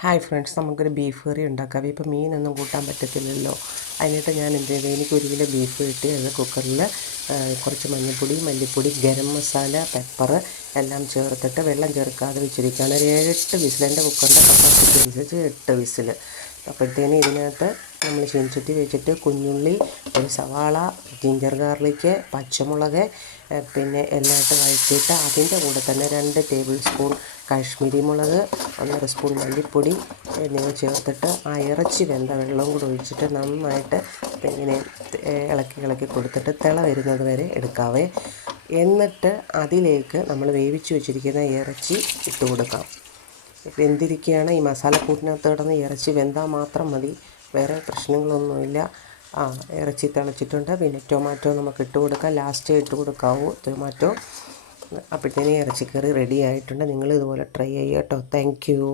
Hi friends, നമുക്കൊരു beef കറി ഉണ്ടാക്കാം. ഇപ്പോൾ മീനൊന്നും കൂട്ടാൻ പറ്റത്തില്ലല്ലോ. അതിനായിട്ട് ഞാൻ എന്ത് ചെയ്തു, എനിക്ക് 1 കിലോ ബീഫ് കിട്ടി. അത് കുക്കറിൽ കുറച്ച് മഞ്ഞൾപ്പൊടി, മല്ലിപ്പൊടി, ഗരം മസാല, പെപ്പർ എല്ലാം ചേർത്തിട്ട് വെള്ളം ചേർക്കാതെ വെച്ചിരിക്കുകയാണ്. ഒരു 7-8 വിസിൽ, എൻ്റെ കുക്കറിൻ്റെ കപ്പാസിറ്റി അനുസരിച്ച് 8 വിസിൽ. അപ്പോഴത്തേന് ഇതിനകത്ത് നമ്മൾ ചീനച്ചട്ടി വെച്ചിട്ട് കുഞ്ഞുള്ളി, ഒരു സവാള, ജിഞ്ചർ ഗാർലിക്ക്, പച്ചമുളക്, പിന്നെ എല്ലാം ഇട്ട് വഴറ്റിയിട്ട് അതിൻ്റെ കൂടെ തന്നെ 2 ടേബിൾ സ്പൂൺ കാശ്മീരി മുളക്, 1/2 സ്പൂൺ മല്ലിപ്പൊടി എന്നിവ ചേർത്തിട്ട് ആ ഇറച്ചി വെന്ത വെള്ളവും കൂടെ ഒഴിച്ചിട്ട് നന്നായിട്ട് ഇങ്ങനെ ഇളക്കി കൊടുത്തിട്ട് തിള വരുന്നത് വരെ എടുക്കാവേ. എന്നിട്ട് അതിലേക്ക് നമ്മൾ വേവിച്ച് വെച്ചിരിക്കുന്ന ഇറച്ചി ഇട്ട് കൊടുക്കാം. വെന്തിരിക്കുകയാണ്. ഈ മസാലക്കൂട്ടിനകത്ത് കിടന്ന് ഇറച്ചി വെന്താൽ മാത്രം മതി, വേറെ പ്രശ്നങ്ങളൊന്നുമില്ല. ഇറച്ചി തിളച്ചിട്ടുണ്ട്. പിന്നെ ടൊമാറ്റോ നമുക്ക് ഇട്ട് കൊടുക്കാം, ലാസ്റ്റേ ഇട്ട് കൊടുക്കാവൂ ടൊമാറ്റോ. അപ്പോഴത്തേനും ഇറച്ചിക്കറി റെഡി ആയിട്ടുണ്ട്. നിങ്ങൾ ഇതുപോലെ ട്രൈ ചെയ്യുക കേട്ടോ. Thank you.